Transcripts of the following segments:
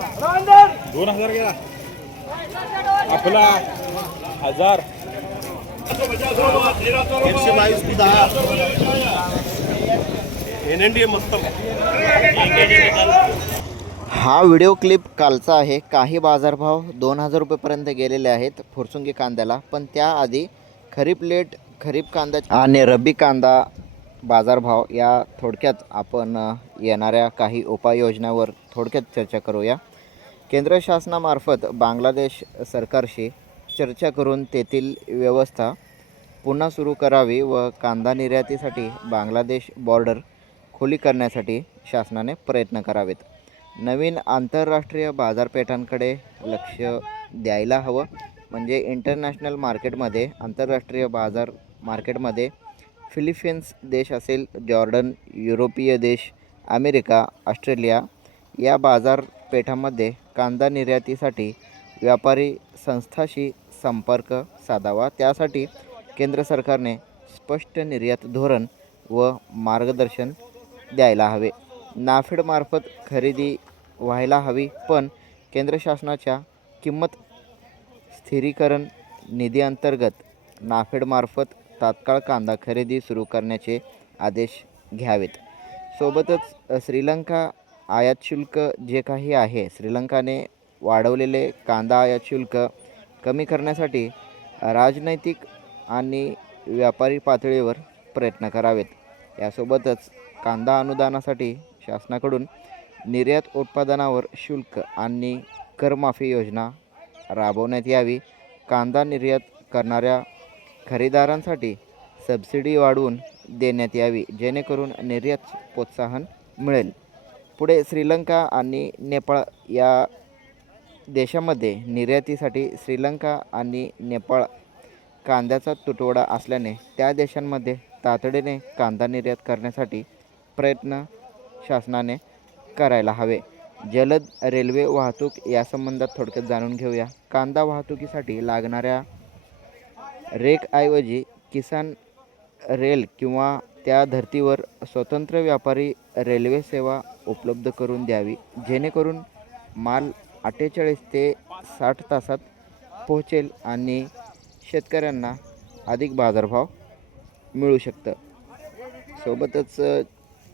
दोन हजार गेला आपला हजार. एकशे बावीस ते दहा. एन एन डी मस्त. हा व्हिडिओ क्लिप कालचा आहे. काही बाजारभाव दोन हजार रुपयेपर्यंत गेलेले आहेत फुरसुंगी कांद्याला. पण त्याआधी खरीप लेट खरीप कांदा आणि रब्बी कांदा बाजारभाव या थोडक्यात आपण येणाऱ्या काही उपाययोजनावर थोडक्यात चर्चा करूया. केंद्र शासनामार्फत बांगलादेश सरकारशी चर्चा करून तेथील व्यवस्था पुन्हा सुरू करावी व कांदा निर्यातीसाठी बांगलादेश बॉर्डर खुली करण्यासाठी शासनाने प्रयत्न करावेत. नवीन आंतरराष्ट्रीय बाजारपेठांकडे लक्ष द्यायला हवं. म्हणजे इंटरनॅशनल मार्केटमध्ये आंतरराष्ट्रीय बाजार मार्केटमध्ये फिलिपिन्स देश असेल जॉर्डन युरोपीय देश अमेरिका ऑस्ट्रेलिया या बाजार पेठामध्ये कांदा निर्यातीसाठी व्यापारी संस्थाशी संपर्क साधावा. त्यासाठी केंद्र सरकारने स्पष्ट निर्यात धोरण व मार्गदर्शन द्यायला हवे. नाफेडमार्फत खरेदी व्हायला हवी पण केंद्र शासनाच्या किंमत स्थिरीकरण निधीअंतर्गत नाफेडमार्फत तात्काळ कांदा खरेदी सुरू करण्याचे आदेश घ्यावेत. सोबतच श्रीलंका आयात शुल्क जे काही आहे श्रीलंकाने वाढवलेले कांदा आयात शुल्क कमी करण्यासाठी राजनैतिक आणि व्यापारी पातळीवर प्रयत्न करावेत. यासोबतच कांदा अनुदानासाठी शासनाकडून निर्यात उत्पादनावर शुल्क आणि करमाफी योजना राबवण्यात यावी. कांदा निर्यात करणाऱ्या खरेदारांसाठी सबसिडी वाढवून देण्यात यावी जेणेकरून निर्यात प्रोत्साहन मिळेल. पुढे श्रीलंका आणि नेपाळ या देशामध्ये निर्यातीसाठी श्रीलंका आणि नेपाळ कांद्याचा तुटवडा असल्याने त्या देशांमध्ये तातडीने कांदा निर्यात करण्यासाठी प्रयत्न शासनाने करायला हवे. जलद रेल्वे वाहतूक या संबंधात थोडक्यात जाणून घेऊया. कांदा वाहतुकीसाठी लागणाऱ्या रेकऐवजी किसान रेल किंवा त्या धर्तीवर स्वतंत्र व्यापारी रेल्वे सेवा उपलब्ध करून द्यावी जेणेकरून माल अठ्ठेचाळीस ते साठ तासात पोहोचेल आणि शेतकऱ्यांना अधिक बाजारभाव मिळू शकतं. सोबतच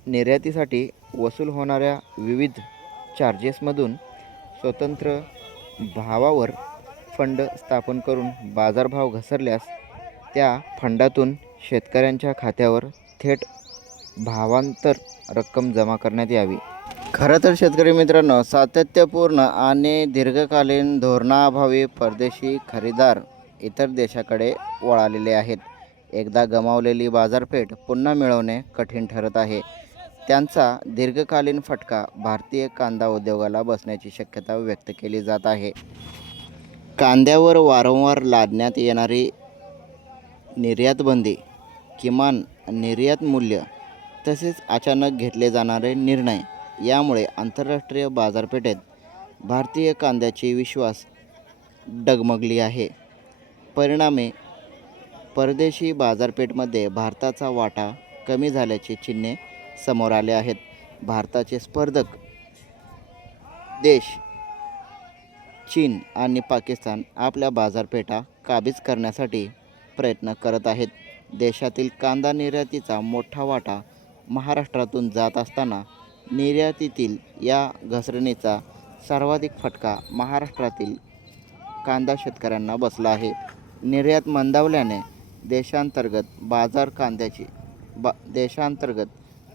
निर्यातीसाठी वसूल होणाऱ्या विविध चार्जेसमधून स्वतंत्र भावावर फंड स्थापन करून बाजारभाव घसरल्यास त्या फंडातून शेतकऱ्यांच्या खात्यावर थेट भावांतर रक्कम जमा करण्यात यावी. खरं तर शेतकरी मित्रांनो सातत्यपूर्ण आणि दीर्घकालीन धोरणाअभावी परदेशी खरेदीदार इतर देशाकडे वळालेले आहेत. एकदा गमावलेली बाजारपेठ पुन्हा मिळवणे कठीण ठरत आहे. त्यांचा दीर्घकालीन फटका भारतीय कांदा उद्योगाला बसण्याची शक्यता व्यक्त केली जात आहे. कांद्यावर वारंवार लादण्यात येणारी निर्यातबंदी किमान निर्यात मूल्य तसेच अचानक घेतले जाणारे निर्णय यामुळे आंतरराष्ट्रीय बाजारपेठेत भारतीय कांद्याची विश्वास डगमगली आहे. परिणामी परदेशी बाजारपेठमध्ये भारताचा वाटा कमी झाल्याचे चिन्हे समोर आले आहेत. भारताचे स्पर्धक देश चीन आणि पाकिस्तान आपल्या बाजारपेठा काबीज करण्यासाठी प्रयत्न करत आहेत. देशातील कांदा निर्यातीचा मोठा वाटा महाराष्ट्रातून जात असताना निर्यातीतील या घसरणीचा सर्वाधिक फटका महाराष्ट्रातील कांदा शेतकऱ्यांना बसला आहे. निर्यात मंदावल्याने देशांतर्गत बाजार कांद्याची बा देशांतर्गत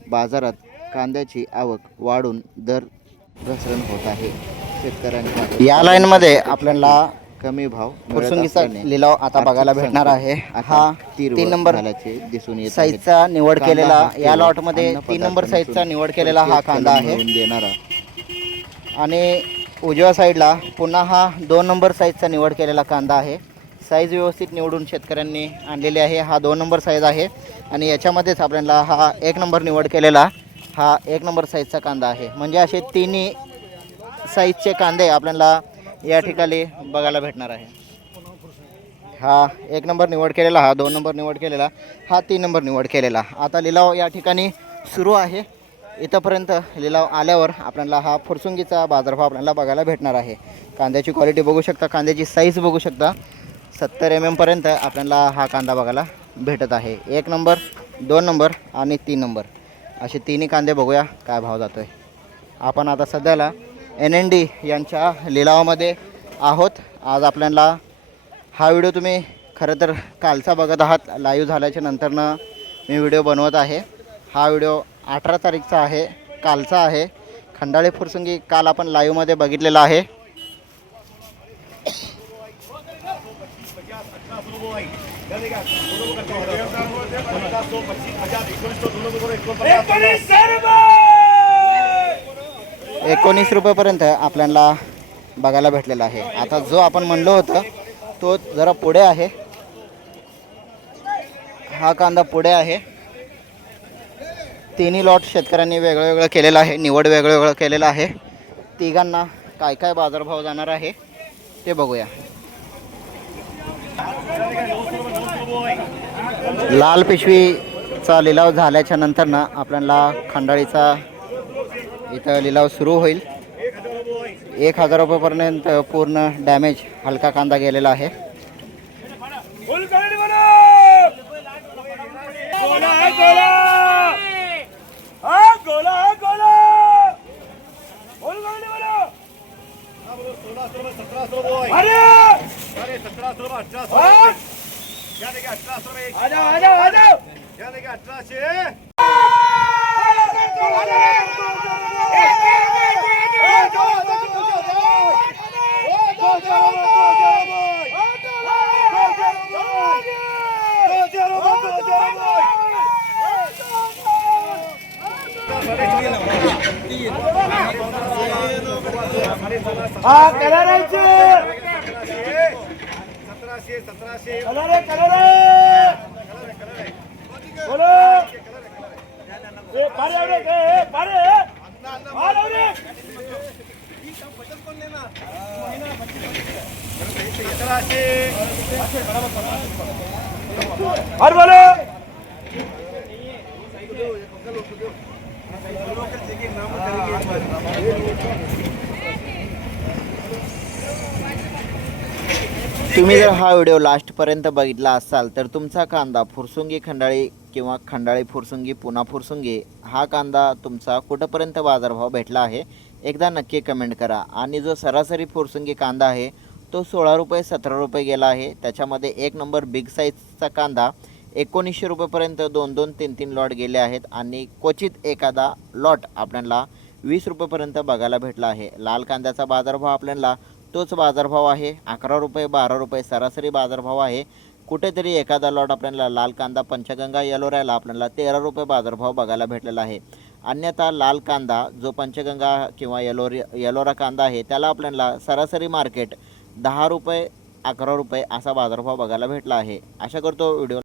बाजारात कांद्याची आवक वाढून दर घसरण होत आहे. शेतकऱ्यांच्या या लाईनमध्ये आपल्याला कमी भाव फुरसुंगीचा लिलाव आता बघायला भेटणार आहे. हा तीन नंबर दिसून येत. साईजचा निवड केलेला या लॉटमध्ये तीन नंबर साईजचा निवड केलेला हा कांदा आहे. देणारा. आणि उजव्या साईडला पुन्हा हा दोन नंबर साईजचा निवड केलेला कांदा आहे. साईज व्यवस्थित निवडून शेतकऱ्यांनी आणलेली आहे. हा दोन नंबर साईज आहे. आणि याच्यामध्येच आपल्याला हा एक नंबर निवड केलेला हा एक नंबर साईजचा कांदा आहे. म्हणजे असे तिन्ही साईजचे कांदे आपल्याला या ठिकाणी बघायला भेटणार आहे. हा एक नंबर निवड केलेला हा दोन नंबर निवड केलेला हा तीन नंबर निवड केलेला. आता लिलाव या ठिकाणी सुरू आहे. इथंपर्यंत लिलाव आल्यावर आपल्याला हा फुरसुंगीचा बाजारभाव आपल्याला बघायला भेटणार आहे. कांद्याची क्वालिटी बघू शकता कांद्याची साईज बघू शकता. सत्तर एम एमपर्यंत आपल्याला हा कांदा बघायला भेटत आहे. एक नंबर दोन नंबर आणि तीन नंबर. असे तिन्ही कांदे बघूया काय भाव जातो आहे आपण आता सध्याला एन एन डी यांच्या लिलावामध्ये आहोत. आज आपल्याला हा व्हिडिओ तुम्ही खरं तर कालचा बघत आहात. लाईव्ह झाल्याच्या नंतरनं मी व्हिडिओ बनवत आहे. हा व्हिडिओ अठरा तारीखचा आहे कालचा आहे. खंडाळे फुरसुंगी काल आपण लाईव्हमध्ये बघितलेला आहे. एकोणीस रुपयेपर्यंत आपल्याला बघायला भेटलेला आहे. आता जो आपण म्हणलो होतं तो जरा पुढे आहे. हा कांदा पुढे आहे. तिन्ही लॉट शेतकऱ्यांनी वेगळं वेगळं केलेलं आहे. निवड वेगळं वेगळं केलेलं आहे. तिघांना काय काय बाजारभाव जाणार आहे ते बघूया. लाल पिशवीचा लिलाव झाल्याच्यानंतर ना आपल्याला खंडाळीचा इथं लिलाव सुरू होईल एक हज़ार रुपयेपर्यंत पूर्ण डॅमेज हलका कांदा गेलेला आहे गोला हाँ, या देखिए अठराशे रुपये आ जाओ आ जाओ आ जाओ या देखिए अठराशे हाँ कलर है इसे सतराशे सतराशे कलर है कलर है बोलो पारे ए पारे बोलो. तुम्ही जर हा व्हिडिओ लास्टपर्यंत बघितला असाल तर तुमचा कांदा फुरसुंगी खंडाळी किंवा खंडाळी फुरसुंगी पुन्हा फुरसुंगी हा कांदा तुमचा कुठंपर्यंत बाजारभाव भेटला आहे एकदा नक्की कमेंट करा. आणि जो सरासरी फुरसुंगी कांदा आहे तो सोळा रुपये सतरा रुपये गेला आहे. त्याच्यामध्ये एक नंबर बिग साईजचा कांदा एकोणीसशे रुपयेपर्यंत दोन दोन तीन तीन लॉट गेले आहेत. आणि क्वचित एखादा लॉट आपल्याला वीस रुपयेपर्यंत बघायला भेटला आहे. लाल कांद्याचा बाजारभाव आपल्याला तोच बाजारभाव आहे. अकरा रुपये बारा रुपये सरासरी बाजारभाव आहे. कुठेतरी एखादा लॉट आपल्याला लाल कांदा पंचगंगा येलोऱ्याला आपल्याला तेरा रुपये बाजारभाव बघायला भेटलेला आहे. अन्यथा लाल कांदा जो पंचगंगा किंवा येलोरी येलोरा कांदा आहे त्याला आपल्याला सरासरी मार्केट दहा रुपये अकरा रुपये असा बाजारभाव बघायला भेटला आहे. आशा करतो व्हिडिओ